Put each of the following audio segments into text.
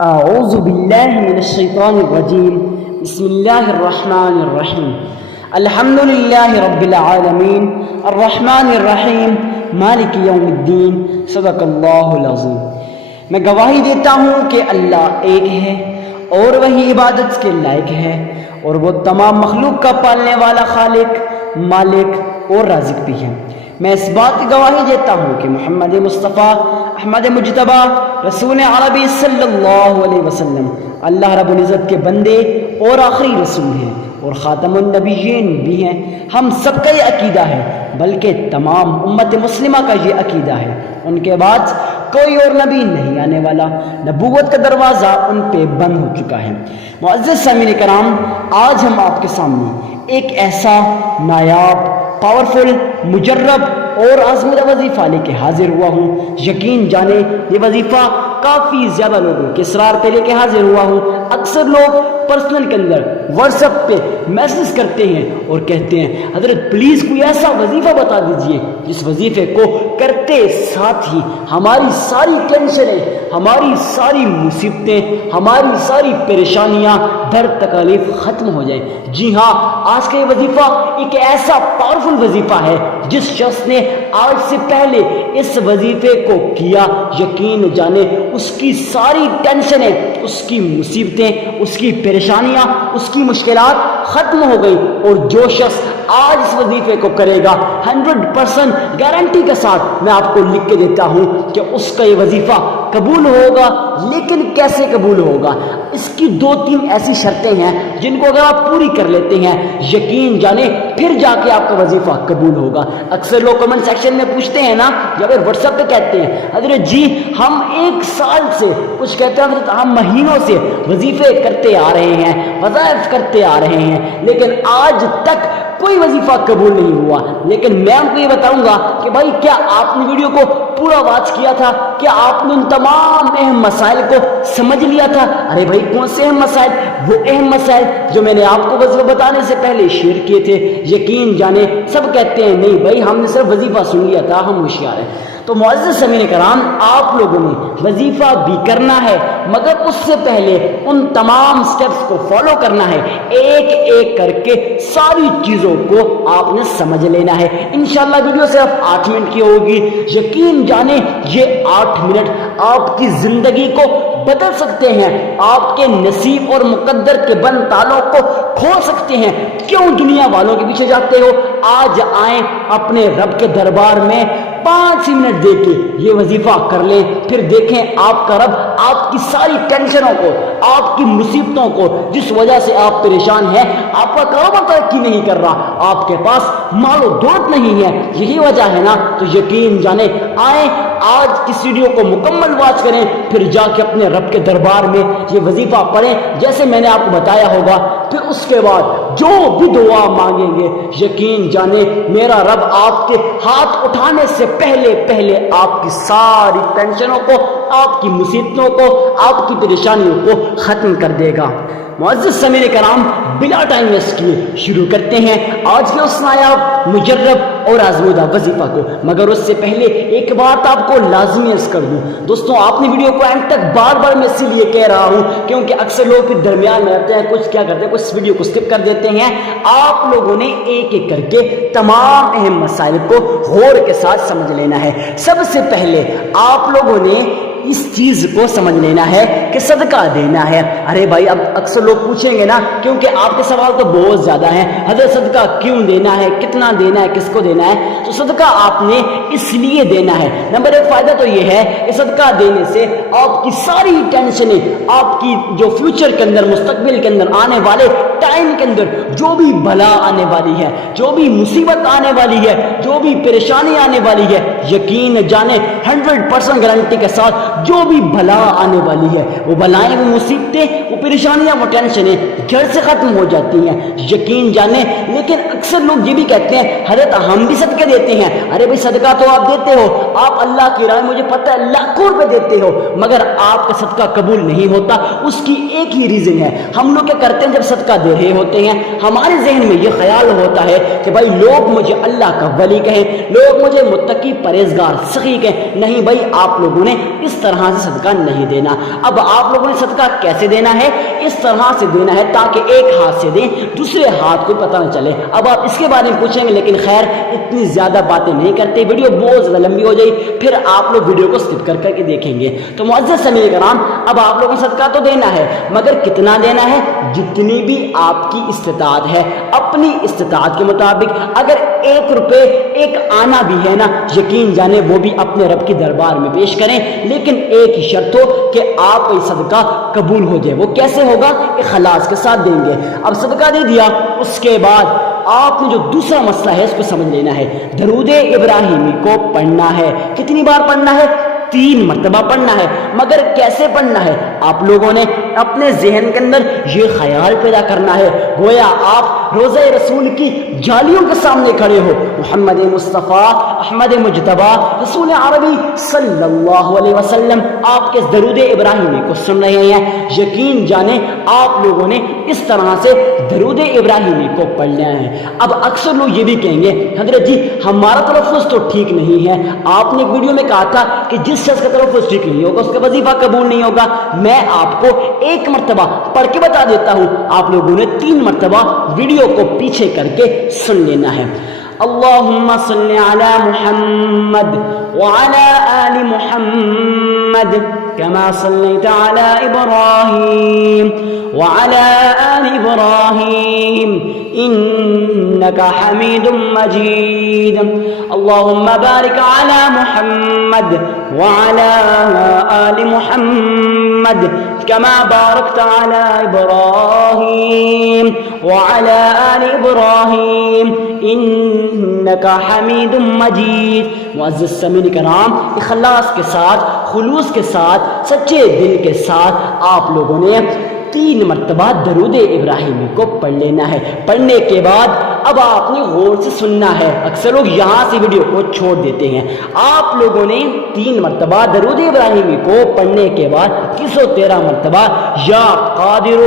أعوذ بالله من الشيطان الرجيم بسم الله الرحمن الرحيم الحمد لله رب العالمين الرحمن الرحيم مالک یوم الدین صدق اللہ العظیم۔ میں گواہی دیتا ہوں کہ اللہ ایک ہے اور وہی عبادت کے لائق ہے، اور وہ تمام مخلوق کا پالنے والا خالق، مالک اور رازق بھی ہے۔ میں اس بات کی گواہی دیتا ہوں کہ محمد مصطفیٰ احمد مجتبی رسول عربی صلی اللہ علیہ وسلم اللہ رب العزت کے بندے اور آخری رسول ہیں اور خاتم النبیین بھی ہیں۔ ہم سب کا یہ عقیدہ ہے، بلکہ تمام امت مسلمہ کا یہ عقیدہ ہے، ان کے بعد کوئی اور نبی نہیں آنے والا، نبوت کا دروازہ ان پہ بند ہو چکا ہے۔ معزز سامعین کرام، آج ہم آپ کے سامنے ایک ایسا نایاب، پاورفل، مجرب اور آزمودہ وظیفہ لے کے حاضر ہوا ہوں۔ یقین جانے یہ وظیفہ کافی زیادہ لوگوں کے اصرار پہ لے کے حاضر ہوا ہوں۔ اکثر لوگ پرسنل کے اندر واٹس ایپ پہ میسج کرتے ہیں اور کہتے ہیں حضرت پلیز کوئی ایسا وظیفہ بتا دیجئے جس وظیفے کو کرتے ساتھ ہی ہماری ساری ٹینشنیں، ہماری ساری مصیبتیں، ہماری ساری پریشانیاں، درد تکالیف ختم ہو جائیں۔ جی ہاں، آج کا یہ وظیفہ ایک ایسا پاورفل وظیفہ ہے، جس شخص نے آج سے پہلے اس وظیفے کو کیا، یقین جانے اس کی ساری ٹینشنیں، اس کی مصیبتیں، اس کی پریشانیاں، اس کی مشکلات ختم ہو گئی۔ اور جو شخص آج اس وظیفے کو کرے گا 100% گارنٹی کے ساتھ میں آپ کو لکھ کے دیتا ہوں کہ اس کا یہ وظیفہ قبول ہوگا۔ لیکن کیسے قبول ہوگا؟ اس کی 2-3 ایسی شرطیں ہیں جن کو اگر آپ پوری کر لیتے ہیں، یقین جانے پھر جا کے آپ کا وظیفہ قبول ہوگا۔ اکثر لوگ کمنٹ سیکشن میں پوچھتے ہیں نا، یا پھر واٹس ایپ پہ کہتے ہیں حضرت جی ہم 1 سال سے، کچھ کہتے ہیں حضرت ہم مہینوں سے وظیفے کرتے آ رہے ہیں، وظائف کرتے آ رہے ہیں، لیکن آج تک کوئی وظیفہ قبول نہیں ہوا۔ لیکن میں آپ کو یہ بتاؤں گا کہ بھائی کیا آپ نے ویڈیو کو پورا واچ کیا تھا؟ کیا آپ نے ان تمام اہم مسائل کو سمجھ لیا تھا؟ ارے بھائی کون سے اہم مسائل؟ وہ اہم مسائل جو میں نے آپ کو وظیفہ بتانے سے پہلے شیئر کیے تھے۔ یقین جانے سب کہتے ہیں نہیں بھائی ہم نے صرف وظیفہ سن لیا تھا، ہم ہوشیار ہیں۔ تو معزز سامعین کرام، آپ لوگوں نے وظیفہ بھی کرنا ہے، مگر اس سے پہلے ان تمام سٹیپس کو فالو کرنا ہے، ایک ایک کر کے ساری چیزوں کو آپ نے سمجھ لینا ہے۔ انشاءاللہ ویڈیو صرف 8 منٹ کی ہوگی۔ یقین جانے یہ 8 منٹ آپ کی زندگی کو بدل سکتے ہیں، آپ کے نصیب اور مقدر کے بند تالوں کو کھول سکتے ہیں۔ کیوں دنیا والوں کے پیچھے جاتے ہو؟ آج آئیں اپنے رب کے دربار میں 5 منٹ دے کے یہ وظیفہ کر لیں، پھر دیکھیں آپ کا رب آپ کی ساری ٹینشنوں کو، آپ کی مصیبتوں کو، جس وجہ سے آپ پریشان ہیں، آپ کا کاروبار ترقی نہیں کر رہا، آپ کے پاس مال و دولت نہیں ہے، یہی وجہ ہے نا، تو یقین جانے آئیں آج اس ویڈیو کو مکمل واچ کریں، پھر جا کے اپنے رب کے دربار میں یہ وظیفہ پڑھیں جیسے میں نے آپ کو بتایا ہوگا۔ پھر اس کے بعد جو بھی دعا مانگیں گے، یقین جانے میرا رب آپ کے ہاتھ اٹھانے سے پہلے آپ کی ساری ٹینشنوں کو، آپ کی مصیبتوں کو، آپ کی پریشانیوں کو ختم کر دے گا۔ معزز سامعین کرام، بلا ٹائم ویسٹ کیے شروع کرتے ہیں آج کے اس نایاب، مجرب اور آزمودہ وظیفہ کو۔ مگر اس سے پہلے ایک بات آپ کو لازمی عرض کر دوں دوستوں، آپ نے ویڈیو کو اینڈ تک بار بار میں اسی لیے کہہ رہا ہوں کیونکہ اکثر لوگ پھر درمیان میں رہتے ہیں، کچھ کیا کرتے ہیں، کچھ اس ویڈیو کو سکپ کر دیتے ہیں۔ آپ لوگوں نے ایک ایک کر کے تمام اہم مسائل کو غور کے ساتھ سمجھ لینا ہے۔ سب سے پہلے آپ لوگوں نے اس چیز کو سمجھ لینا ہے کہ صدقہ دینا ہے۔ ارے بھائی اب اکثر لوگ پوچھیں گے نا، کیونکہ آپ کے سوال تو بہت زیادہ ہیں، حضرت صدقہ کیوں دینا ہے، کتنا دینا ہے، کس کو دینا ہے؟ تو صدقہ آپ نے اس لیے دینا ہے، نمبر 1 فائدہ تو یہ ہے کہ صدقہ دینے سے آپ کی ساری ٹینشنیں، آپ کی جو فیوچر کے اندر، مستقبل کے اندر، آنے والے ٹائم کے اندر جو بھی بلا آنے والی ہے، جو بھی مصیبت آنے والی ہے، جو بھی پریشانی آنے والی ہے، یقین جانے 100% گارنٹی کے ساتھ جو بھی بلا آنے والی ہے، وہ بلائیں، وہ مصیبتیں، وہ پریشانیاں، وہ ٹینشنیں گھر سے ختم ہو جاتی ہیں، یقین جانے۔ لیکن اکثر لوگ یہ بھی کہتے ہیں حضرت ہم بھی صدقے دیتے ہیں۔ ارے بھائی صدقہ تو آپ دیتے ہو، آپ اللہ کی راہ مجھے پتہ ہے لاکھوں روپے دیتے ہو، مگر آپ کا صدقہ قبول نہیں ہوتا۔ اس کی ایک ہی ریزن ہے، ہم لوگ کیا کرتے ہیں جب صدقہ دے رہے ہوتے ہیں، ہمارے ذہن میں یہ خیال ہوتا ہے کہ بھائی لوگ مجھے اللہ کا ولی کہیں، لوگ مجھے متقی پرہیزگار سخی کہیں۔ نہیں بھائی، آپ لوگوں نے اس طرح سے صدقہ نہیں دینا۔ اب آپ لوگوں نے صدقہ کیسے دینا ہے؟ اس طرح سے دینا ہے تاکہ ایک ہاتھ سے دیں، دوسرے ہاتھ کو پتہ نہ چلے۔ اب آپ اس کے بارے میں پوچھیں گے، لیکن خیر اتنی زیادہ باتیں نہیں کرتے، ویڈیو بہت زیادہ لمبی ہو جائے، پھر آپ لوگ ویڈیو کو سکپ کر کے دیکھیں گے۔ تو معزز سامعین کرام، اب آپ لوگوں نے صدقہ تو دینا ہے، مگر کتنا دینا ہے؟ جتنی بھی آپ کی استطاعت ہے، اپنی استطاعت کے مطابق۔ اگر 1 روپے 1 آنا بھی ہے نا، یقین جانے وہ بھی اپنے رب کی دربار میں پیش کریں، لیکن ایک ہی شرط ہو کہ آپ کا صدقہ قبول ہو جائے۔ وہ کیسے ہوگا؟ اخلاص کے ساتھ دیں گے۔ اب صدقہ دے دیا، اس کے بعد آپ نے جو دوسرا مسئلہ ہے اس کو سمجھ لینا ہے۔ درود ابراہیمی کو پڑھنا ہے۔ کتنی بار پڑھنا ہے؟ 3 مرتبہ پڑھنا ہے۔ مگر کیسے پڑھنا ہے؟ آپ لوگوں نے اپنے ذہن کے اندر یہ خیال پیدا کرنا ہے گویا آپ روضہ رسول کی جالیوں کے سامنے کھڑے ہو، محمد مصطفیٰ احمد مجتبی رسول عربی صلی اللہ علیہ وسلم آپ کے درود ابراہیمی کو سن رہے ہیں۔ یقین جانیں آپ لوگوں نے اس طرح سے درود ابراہیمی کو پڑھنا ہے۔ اب اکثر لوگ یہ بھی کہیں گے، حضرت جی ہمارا تلفظ تو ٹھیک نہیں ہے، آپ نے ویڈیو میں کہا تھا کہ جس شخص کا تلفظ ٹھیک نہیں ہوگا اس کا وظیفہ قبول نہیں ہوگا۔ میں آپ کو 1 مرتبہ پڑھ کے بتا دیتا ہوں، آپ لوگوں نے 3 مرتبہ ویڈیو کو پیچھے کر کے سن لینا ہے۔ اللہم صلی علی محمد وعلی آل محمد كما صليت على إبراهيم وعلى آل إبراهيم إنك حميد مجيد اللهم بارك على محمد وعلى آل محمد كما باركت على إبراهيم وعلى آل إبراهيم إنك حميد مجيد۔ معزز سامعین کرام، اخلاص کے ساتھ، خلوص کے ساتھ، سچے دل کے ساتھ آپ لوگوں نے 3 مرتبہ درود ابراہیمی کو پڑھ لینا ہے۔ پڑھنے کے بعد اب آپ نے غور سے سننا ہے۔ اکثر لوگ یہاں سے ویڈیو کو چھوڑ دیتے ہیں۔ آپ لوگوں نے 3 مرتبہ درود ابراہیمی کو پڑھنے کے بعد 313 مرتبہ یا قادر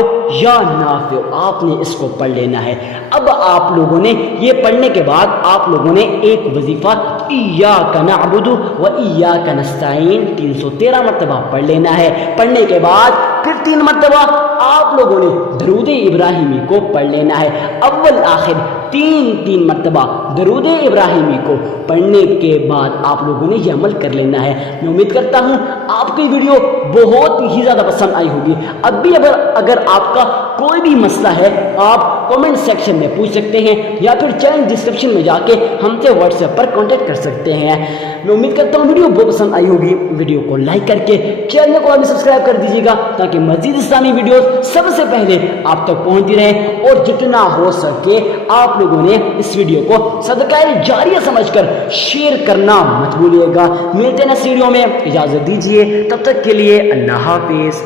یا نافع آپ نے اس کو پڑھ لینا ہے۔ اب آپ لوگوں نے یہ پڑھنے کے بعد آپ لوگوں نے ایک وظیفہ ایاک نعبد و ایاک نستعین 313 مرتبہ پڑھ لینا ہے۔ پڑھنے کے بعد پھر 3 مرتبہ آپ لوگوں نے درود ابراہیمی کو پڑھ لینا ہے۔ اول آخر 3 مرتبہ درود ابراہیمی کو پڑھنے کے بعد آپ لوگوں نے یہ عمل کر لینا ہے۔ میں امید کرتا ہوں آپ کی ویڈیو بہت ہی زیادہ پسند آئی ہوگی۔ اب بھی اگر آپ کا کوئی بھی مسئلہ ہے آپ کامنٹ سیکشن میں پوچھ سکتے ہیں، یا پھر چینل ڈسکرپشن میں جا کے ہم سے واٹس ایپ پر کانٹیکٹ کر سکتے ہیں۔ میں امید کرتا ہوں ویڈیو بہت پسند آئی ہوگی۔ ویڈیو کو لائک کر کے چینل کو بھی سبسکرائب کر دیجیے گا تاکہ مزید اسلامی ویڈیوز سب سے پہلے آپ تک پہنچتی رہے، اور جتنا ہو سکے آپ لوگوں نے اس ویڈیو کو صدقہ جاریہ سمجھ کر شیئر کرنا مت بھولیے گا۔ ملتے ہیں نیکسٹ ویڈیو میں، اجازت دیجیے، تب تک کے لیے اللہ حافظ۔